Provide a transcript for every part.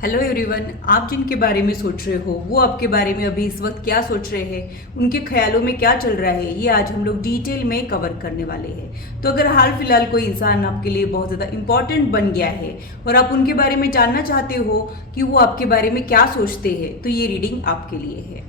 Hello everyone, आप जिनके बारे में सोच रहे हो वो आपके बारे में अभी इस वक्त क्या सोच रहे हैं, उनके ख्यालों में क्या चल रहा है, ये आज हम लोग डिटेल में कवर करने वाले हैं। तो अगर हाल फिलहाल कोई इंसान आपके लिए बहुत ज़्यादा इंपॉर्टेंट बन गया है और आप उनके बारे में जानना चाहते हो कि वो आपके बारे में क्या सोचते हैं, तो ये रीडिंग आपके लिए है।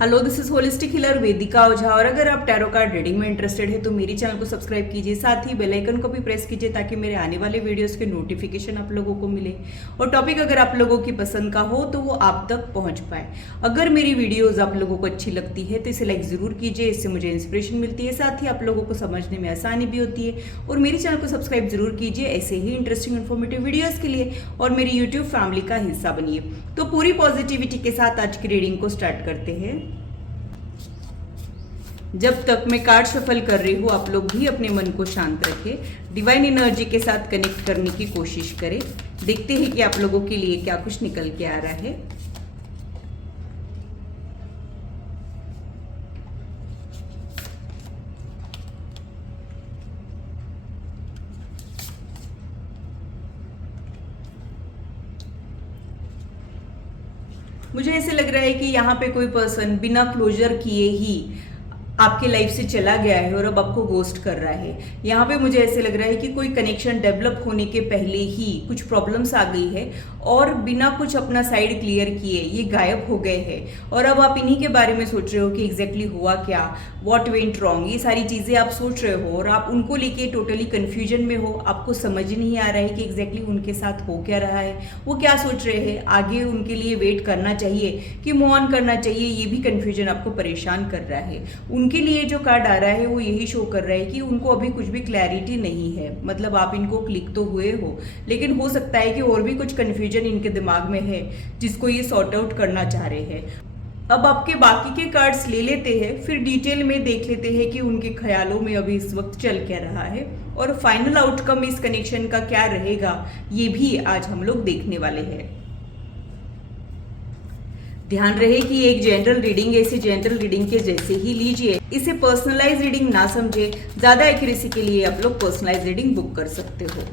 Hello, this is holistic healer Vedika Ojha. और अगर आप टैरो कार्ड रीडिंग में इंटरेस्टेड है तो मेरी चैनल को सब्सक्राइब कीजिए, साथ ही बेल आइकन को भी प्रेस कीजिए ताकि मेरे आने वाले वीडियोस के नोटिफिकेशन आप लोगों को मिले और टॉपिक अगर आप लोगों की पसंद का हो तो वो आप तक पहुंच पाए। अगर मेरी वीडियोज आप लोगों को अच्छी लगती है तो इसे लाइक जरूर कीजिए, इससे मुझे इंस्पिरेशन मिलती है, साथ ही आप लोगों को समझने में आसानी भी होती है। और मेरी चैनल को सब्सक्राइब जरूर कीजिए ऐसे ही इंटरेस्टिंग इन्फॉर्मेटिव वीडियोज के लिए और मेरी यूट्यूब फैमिली का हिस्सा बनिए। तो पूरी पॉजिटिविटी के साथ आज की रीडिंग को स्टार्ट करते हैं। जब तक मैं कार्ड शफल कर रही हूँ आप लोग भी अपने मन को शांत रखें, डिवाइन एनर्जी के साथ कनेक्ट करने की कोशिश करें। देखते हैं कि आप लोगों के लिए क्या कुछ निकल के आ रहा है। मुझे ऐसे लग रहा है कि यहाँ पे कोई पर्सन बिना क्लोजर किए ही आपके लाइफ से चला गया है और अब आपको गोस्ट कर रहा है। यहाँ पे मुझे ऐसे लग रहा है कि कोई कनेक्शन डेवलप होने के पहले ही कुछ प्रॉब्लम्स आ गई है और बिना कुछ अपना साइड क्लियर किए ये गायब हो गए हैं और अब आप इन्हीं के बारे में सोच रहे हो कि एग्जैक्टली हुआ क्या, व्हाट वेंट रॉन्ग, ये सारी चीज़ें आप सोच रहे हो और आप उनको लेके टोटली कन्फ्यूजन में हो। आपको समझ नहीं आ रहा है कि एग्जैक्टली उनके साथ हो क्या रहा है, वो क्या सोच रहे हैं, आगे उनके लिए वेट करना चाहिए कि मूव ऑन करना चाहिए, ये भी कन्फ्यूजन आपको परेशान कर रहा है। उनके लिए जो कार्ड आ रहा है वो यही शो कर रहा है कि उनको अभी कुछ भी क्लैरिटी नहीं है। मतलब आप इनको क्लिक तो हुए हो लेकिन हो सकता है कि और भी कुछ कन्फ्यूजन इनके दिमाग में है जिसको ये सॉर्ट आउट करना चाह रहे हैं। अब आपके बाकी के कार्ड्स ले लेते हैं, फिर डिटेल में देख लेते हैं कि उनके ख्यालों में अभी इस वक्त चल क्या रहा है और फाइनल आउटकम इस कनेक्शन का क्या रहेगा ये भी आज हम लोग देखने वाले हैं। ध्यान रहे कि एक जनरल रीडिंग ऐसी जनरल रीडिंग के जैसे ही लीजिए, इसे पर्सनलाइज रीडिंग ना समझे। ज्यादा एक्यूरेसी के लिए आप लोग पर्सनलाइज रीडिंग बुक कर सकते हो।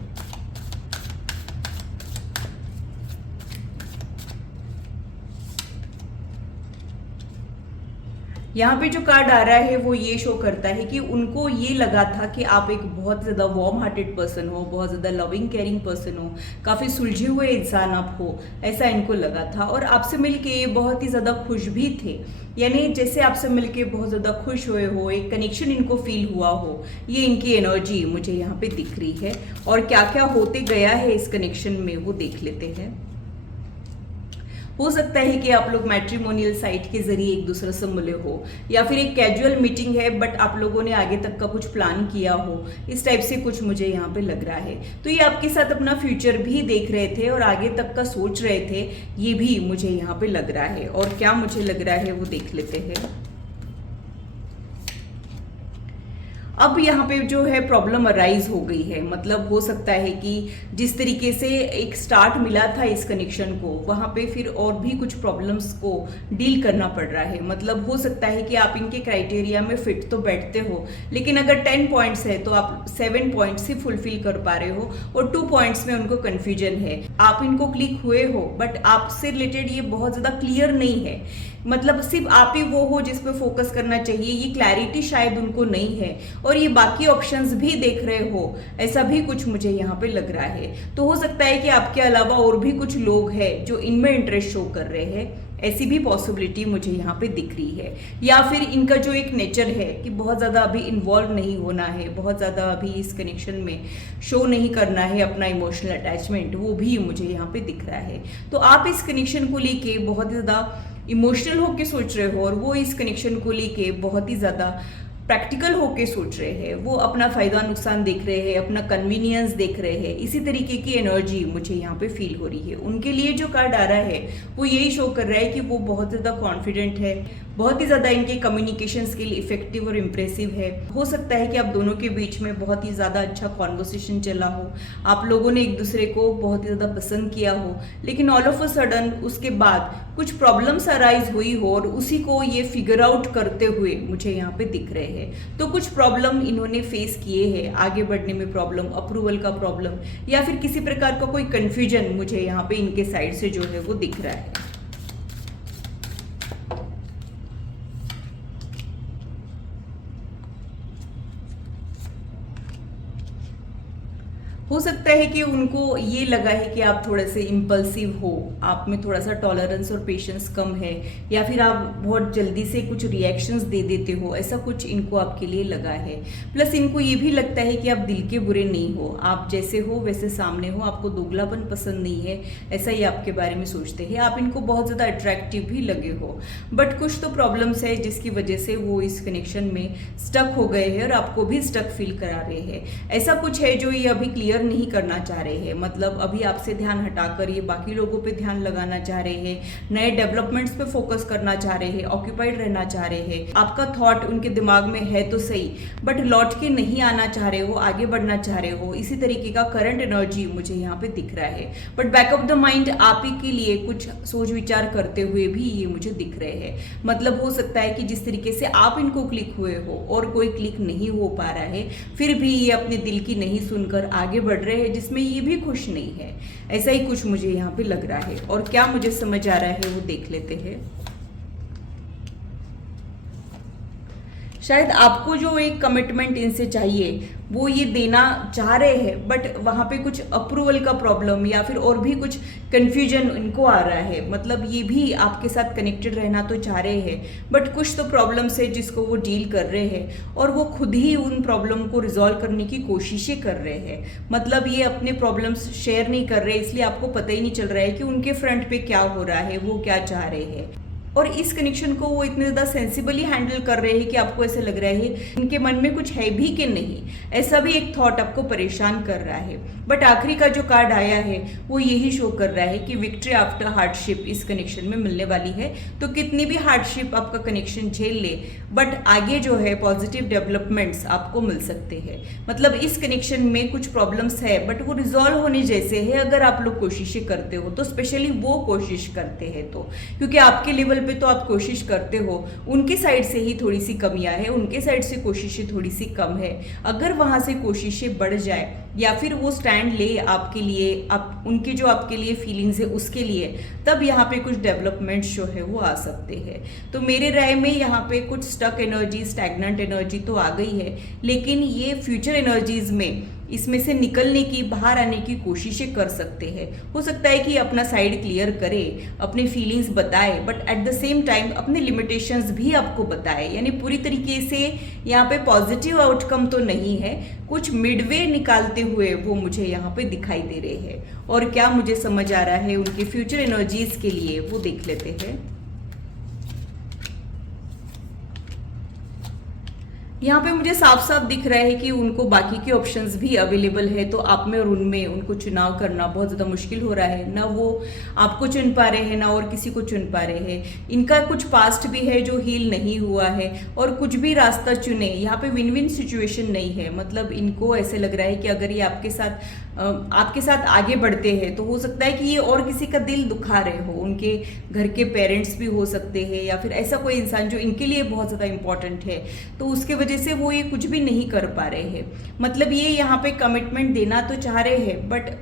यहाँ पे जो कार्ड आ रहा है वो ये शो करता है कि उनको ये लगा था कि आप एक बहुत ज़्यादा वार्म हार्टेड पर्सन हो, बहुत ज़्यादा लविंग केयरिंग पर्सन हो, काफ़ी सुलझे हुए इंसान आप हो, ऐसा इनको लगा था और आपसे मिलके ये बहुत ही ज़्यादा खुश भी थे। यानी जैसे आपसे मिलके बहुत ज़्यादा खुश हुए हो, एक कनेक्शन इनको फील हुआ हो, ये इनकी एनर्जी मुझे यहाँ पे दिख रही है। और क्या क्या होते गया है इस कनेक्शन में वो देख लेते हैं। हो सकता है कि आप लोग मैट्रिमोनियल साइट के जरिए एक दूसरे से मिले हो या फिर एक कैजुअल मीटिंग है बट आप लोगों ने आगे तक का कुछ प्लान किया हो, इस टाइप से कुछ मुझे यहाँ पे लग रहा है। तो ये आपके साथ अपना फ्यूचर भी देख रहे थे और आगे तक का सोच रहे थे, ये भी मुझे यहाँ पे लग रहा है। और क्या मुझे लग रहा है वो देख लेते हैं। अब यहाँ पे जो है प्रॉब्लम अराइज हो गई है। मतलब हो सकता है कि जिस तरीके से एक स्टार्ट मिला था इस कनेक्शन को, वहाँ पे फिर और भी कुछ प्रॉब्लम्स को डील करना पड़ रहा है। मतलब हो सकता है कि आप इनके क्राइटेरिया में फिट तो बैठते हो लेकिन अगर 10 पॉइंट्स है तो आप 7 पॉइंट्स ही फुलफिल कर पा रहे हो और 2 पॉइंट्स में उनको कन्फ्यूजन है। आप इनको क्लिक हुए हो बट आपसे रिलेटेड ये बहुत ज़्यादा क्लियर नहीं है। मतलब सिर्फ आप ही वो हो जिस पे फोकस करना चाहिए, ये क्लैरिटी शायद उनको नहीं है और ये बाकी ऑप्शंस भी देख रहे हो, ऐसा भी कुछ मुझे यहाँ पे लग रहा है। तो हो सकता है कि आपके अलावा और भी कुछ लोग हैं जो इनमें इंटरेस्ट शो कर रहे हैं, ऐसी भी पॉसिबिलिटी मुझे यहाँ पे दिख रही है। या फिर इनका जो एक नेचर है कि बहुत ज़्यादा अभी इन्वॉल्व नहीं होना है, बहुत ज़्यादा अभी इस कनेक्शन में शो नहीं करना है अपना इमोशनल अटैचमेंट, वो भी मुझे यहाँ पे दिख रहा है। तो आप इस कनेक्शन को लेके बहुत ज़्यादा इमोशनल होके सोच रहे हो और वो इस कनेक्शन को लेके बहुत ही ज़्यादा प्रैक्टिकल होके सोच रहे हैं। वो अपना फ़ायदा नुकसान देख रहे हैं, अपना कन्वीनियंस देख रहे हैं। इसी तरीके की एनर्जी मुझे यहाँ पे फील हो रही है। उनके लिए जो कार्ड आ रहा है वो यही शो कर रहा है कि वो बहुत ज़्यादा कॉन्फिडेंट है, बहुत ही ज़्यादा इनके कम्युनिकेशन स्किल इफेक्टिव और इम्प्रेसिव है। हो सकता है कि आप दोनों के बीच में बहुत ही ज़्यादा अच्छा कॉन्वर्सेशन चला हो, आप लोगों ने एक दूसरे को बहुत ही ज़्यादा पसंद किया हो, लेकिन ऑल ऑफ अ सडन उसके बाद कुछ प्रॉब्लम्स अराइज हुई हो और उसी को ये फिगर आउट करते हुए मुझे यहाँ पे दिख रहे हैं। तो कुछ प्रॉब्लम इन्होंने फेस किए हैं, आगे बढ़ने में प्रॉब्लम, अप्रूवल का प्रॉब्लम, या फिर किसी प्रकार का कोई कंफ्यूजन मुझे यहाँ पे इनके साइड से जो है वो दिख रहा है। हो सकता है कि उनको ये लगा है कि आप थोड़े से इम्पल्सिव हो, आप में थोड़ा सा टॉलरेंस और पेशेंस कम है, या फिर आप बहुत जल्दी से कुछ रिएक्शंस दे देते हो, ऐसा कुछ इनको आपके लिए लगा है। प्लस इनको ये भी लगता है कि आप दिल के बुरे नहीं हो, आप जैसे हो वैसे सामने हो, आपको दोगलापन पसंद नहीं है, ऐसा ही आपके बारे में सोचते हैं। आप इनको बहुत ज़्यादा अट्रैक्टिव भी लगे हो, बट कुछ तो प्रॉब्लम्स है जिसकी वजह से वो इस कनेक्शन में स्टक हो गए हैं और आपको भी स्टक फील करा रहे हैं। ऐसा कुछ है जो ये अभी क्लियर नहीं करना चाह रहे हैं, मतलब अभी आपसे ध्यान हटाकर ये बाकी लोगों पे ध्यान लगाना चाह रहे हैं, नए डेवलपमेंट्स पे फोकस करना चाह रहे हैं, ऑक्यूपाइड रहना चाह रहे हैं। आपका थॉट उनके दिमाग में है तो सही, बट लौट के नहीं आना चाह रहे हो, आगे बढ़ना चाह रहे हो, इसी तरीके का करंट एनर्जी मुझे यहाँ पे दिख रहा है। But back of the mind आप ही के लिए कुछ सोच विचार करते हुए भी ये मुझे दिख रहे हैं। मतलब हो सकता है कि जिस तरीके से आप इनको क्लिक हुए हो और कोई क्लिक नहीं हो पा रहा है, फिर भी ये अपने दिल की नहीं सुनकर आगे बढ़ रहे हैं, जिसमें ये भी खुश नहीं है। ऐसा ही कुछ मुझे यहाँ पे लग रहा है। और क्या मुझे समझ आ रहा है वो देख लेते हैं। शायद आपको जो एक कमिटमेंट इनसे चाहिए वो ये देना चाह रहे हैं, बट वहाँ पे कुछ अप्रूवल का प्रॉब्लम या फिर और भी कुछ कन्फ्यूजन इनको आ रहा है। मतलब ये भी आपके साथ कनेक्टेड रहना तो चाह रहे हैं, बट कुछ तो प्रॉब्लम्स है जिसको वो डील कर रहे हैं और वो खुद ही उन प्रॉब्लम को रिजॉल्व करने की कोशिशें कर रहे हैं। मतलब ये अपने प्रॉब्लम्स शेयर नहीं कर रहे, इसलिए आपको पता ही नहीं चल रहा है कि उनके फ्रंट पे क्या हो रहा है, वो क्या चाह रहे हैं। और इस कनेक्शन को वो इतने ज़्यादा सेंसिबली हैंडल कर रहे हैं कि आपको ऐसे लग रहा है इनके मन में कुछ है भी कि नहीं, ऐसा भी एक थॉट आपको परेशान कर रहा है। बट आखिरी का जो कार्ड आया है वो यही शो कर रहा है कि विक्ट्री आफ्टर हार्डशिप इस कनेक्शन में मिलने वाली है। तो कितनी भी हार्डशिप आपका कनेक्शन झेल ले, बट आगे जो है पॉजिटिव डेवलपमेंट्स आपको मिल सकते हैं। मतलब इस कनेक्शन में कुछ प्रॉब्लम्स है, बट वो रिजॉल्व होने जैसे है अगर आप लोग कोशिशें करते हो तो, स्पेशली वो कोशिश करते हैं तो, क्योंकि आपके लेवल पे तो आप कोशिश करते हो, उनके साइड से ही थोड़ी सी कमियां है, उनके साइड से कोशिशें थोड़ी सी कम है। अगर वहां से कोशिशें बढ़ जाए या फिर वो स्टैंड ले आपके लिए, आप उनकी जो आपके लिए फीलिंग्स है उसके लिए, तब यहाँ पे कुछ डेवलपमेंट्स जो है वो आ सकते हैं। तो मेरे राय में यहाँ पे कुछ स्टक एनर्जी, स्टैग्नेंट एनर्जी तो आ गई है, लेकिन ये फ्यूचर एनर्जीज में इसमें से निकलने की, बाहर आने की कोशिशें कर सकते हैं। हो सकता है कि अपना साइड क्लियर करे, अपने फीलिंग्स बताए, but at the same time अपने लिमिटेशंस भी आपको बताए। यानी पूरी तरीके से यहाँ पे पॉजिटिव आउटकम तो नहीं है, कुछ मिडवे निकालते हुए वो मुझे यहाँ पे दिखाई दे रहे हैं। और क्या मुझे समझ आ रहा है उनके फ्यूचर एनर्जीज के लिए वो देख लेते हैं। यहाँ पे मुझे साफ साफ दिख रहा है कि उनको बाकी के ऑप्शंस भी अवेलेबल है, तो आप में और उनमें उनको चुनाव करना बहुत ज़्यादा मुश्किल हो रहा है। ना वो आपको चुन पा रहे हैं, ना और किसी को चुन पा रहे हैं। इनका कुछ पास्ट भी है जो हील नहीं हुआ है, और कुछ भी रास्ता चुने यहाँ पे विन विन सिचुएशन नहीं है। मतलब इनको ऐसे लग रहा है कि अगर ये आपके साथ आगे बढ़ते हैं तो हो सकता है कि ये और किसी का दिल दुखा रहे हो, उनके घर के पेरेंट्स भी हो सकते हैं, या फिर ऐसा कोई इंसान जो इनके लिए बहुत ज़्यादा इंपॉर्टेंट है, तो उसके वजह से वो ये कुछ भी नहीं कर पा रहे हैं। मतलब ये यहाँ पे कमिटमेंट देना तो चाह रहे हैं, बट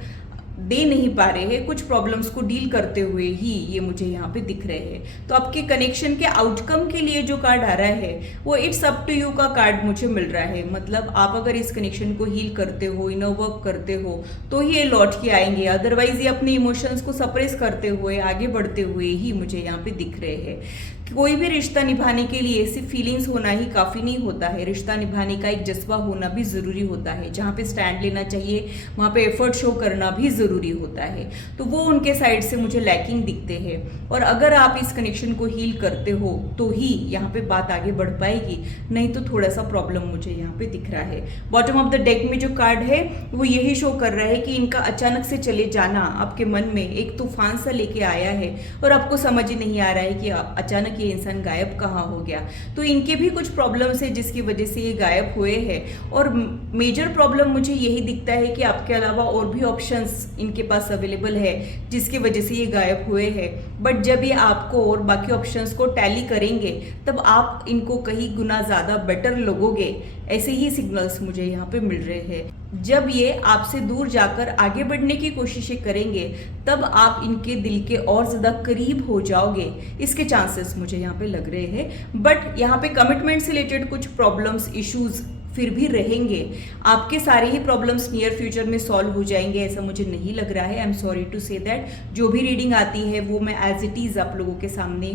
दे नहीं पा रहे हैं, कुछ प्रॉब्लम्स को डील करते हुए ही ये मुझे यहाँ पे दिख रहे हैं। तो आपके कनेक्शन के आउटकम के लिए जो कार्ड आ रहा है वो इट्स अप टू यू का कार्ड मुझे मिल रहा है। मतलब आप अगर इस कनेक्शन को हील करते हो, इनर वर्क करते हो, तो ही ये लौट के आएंगे। अदरवाइज ये अपने इमोशंस को सप्रेस करते हुए, आगे बढ़ते हुए ही मुझे यहाँ पे दिख रहे हैं। कोई भी रिश्ता निभाने के लिए सिर्फ फीलिंग्स होना ही काफ़ी नहीं होता है, रिश्ता निभाने का एक जज्बा होना भी ज़रूरी होता है। जहाँ पे स्टैंड लेना चाहिए वहाँ पे एफर्ट शो करना भी ज़रूरी होता है। तो वो उनके साइड से मुझे लैकिंग दिखते हैं, और अगर आप इस कनेक्शन को हील करते हो तो ही यहाँ पे बात आगे बढ़ पाएगी, नहीं तो थोड़ा सा प्रॉब्लम मुझे यहाँ पे दिख रहा है। बॉटम ऑफ द डेक में जो कार्ड है वो यही शो कर रहा है कि इनका अचानक से चले जाना आपके मन में एक तूफान सा लेके आया है, और आपको समझ ही नहीं आ रहा है कि अचानक अचानक ये इंसान गायब कहाँ हो गया। तो इनके भी कुछ प्रॉब्लम्स है जिसकी वजह से ये गायब हुए हैं। और मेजर प्रॉब्लम मुझे यही दिखता है कि आपके अलावा और भी ऑप्शंस इनके पास अवेलेबल है जिसकी वजह से ये गायब हुए हैं। बट जब ये आपको और बाकी ऑप्शंस को टैली करेंगे तब आप इनको कहीं गुना ज़्यादा बेटर लगोगे, ऐसे ही सिग्नल्स मुझे यहाँ पे मिल रहे हैं। जब ये आपसे दूर जाकर आगे बढ़ने की कोशिशें करेंगे तब आप इनके दिल के और ज़्यादा करीब हो जाओगे, इसके चांसेस मुझे यहाँ पे लग रहे हैं। बट यहाँ पे कमिटमेंट से रिलेटेड कुछ प्रॉब्लम्स, इश्यूज फिर भी रहेंगे। आपके सारे ही प्रॉब्लम्स नियर फ्यूचर में सॉल्व हो जाएंगे ऐसा मुझे नहीं लग रहा है। I am sorry to say that. जो भी रीडिंग आती है वो मैं एज इट इज़ आप लोगों के सामने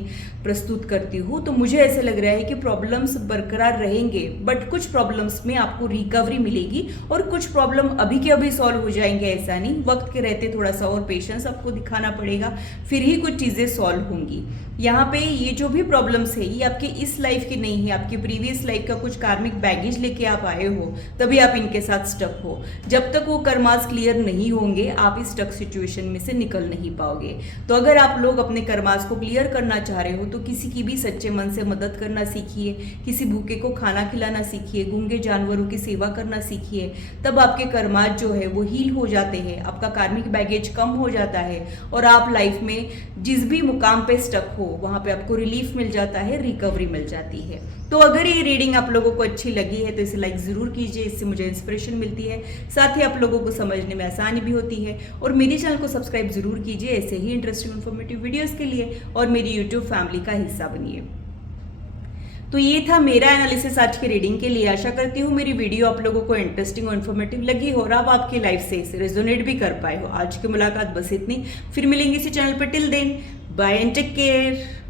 प्रस्तुत करती हूँ। तो मुझे ऐसे लग रहा है कि प्रॉब्लम्स बरकरार रहेंगे बट कुछ प्रॉब्लम्स में आपको रिकवरी मिलेगी और कुछ प्रॉब्लम अभी के अभी सॉल्व हो जाएंगे ऐसा नहीं। वक्त के रहते थोड़ा सा और पेशेंस आपको दिखाना पड़ेगा, फिर ही कुछ चीज़ें सॉल्व होंगी। यहाँ पे ये जो भी प्रॉब्लम्स है ये आपके इस लाइफ की नहीं है, आपके प्रीवियस लाइफ का कुछ कार्मिक बैगेज लेके आप आए हो तभी आप इनके साथ स्टक हो। जब तक वो कर्मास क्लियर नहीं होंगे आप इस स्टक सिचुएशन में से निकल नहीं पाओगे। तो अगर आप लोग अपने कर्मास को क्लियर करना चाह रहे हो तो किसी की भी सच्चे मन से मदद करना सीखिए, किसी भूखे को खाना खिलाना सीखिए, गूंगे जानवरों की सेवा करना सीखिए। तब आपके कर्मास जो है वो हील हो जाते हैं, आपका कार्मिक बैगेज कम हो जाता है और आप लाइफ में जिस भी मुकाम पे स्टक हो वहां पे आपको रिलीफ मिल जाता है, रिकवरी मिल जाती है। तो अगर ये रीडिंग आप लोगों को अच्छी लगी है तो इसे लाइक ज़रूर कीजिए, इससे मुझे इंस्पिरेशन मिलती है, साथ ही आप लोगों को समझने में आसानी भी होती है। और मेरे चैनल को सब्सक्राइब जरूर कीजिए ऐसे ही इंटरेस्टिंग इन्फॉर्मेटिव वीडियोस के लिए और मेरी यूट्यूब फैमिली का हिस्सा बनिए। तो ये था मेरा एनालिसिस आज के रीडिंग के लिए। आशा करती हूँ मेरी वीडियो आप लोगों को इंटरेस्टिंग और इन्फॉर्मेटिव लगी हो और आप आपकी लाइफ से इसे रेजोनेट भी कर पाए हो। आज की मुलाकात बस इतनी, फिर मिलेंगे इसी चैनल पर। Till then bye and take care.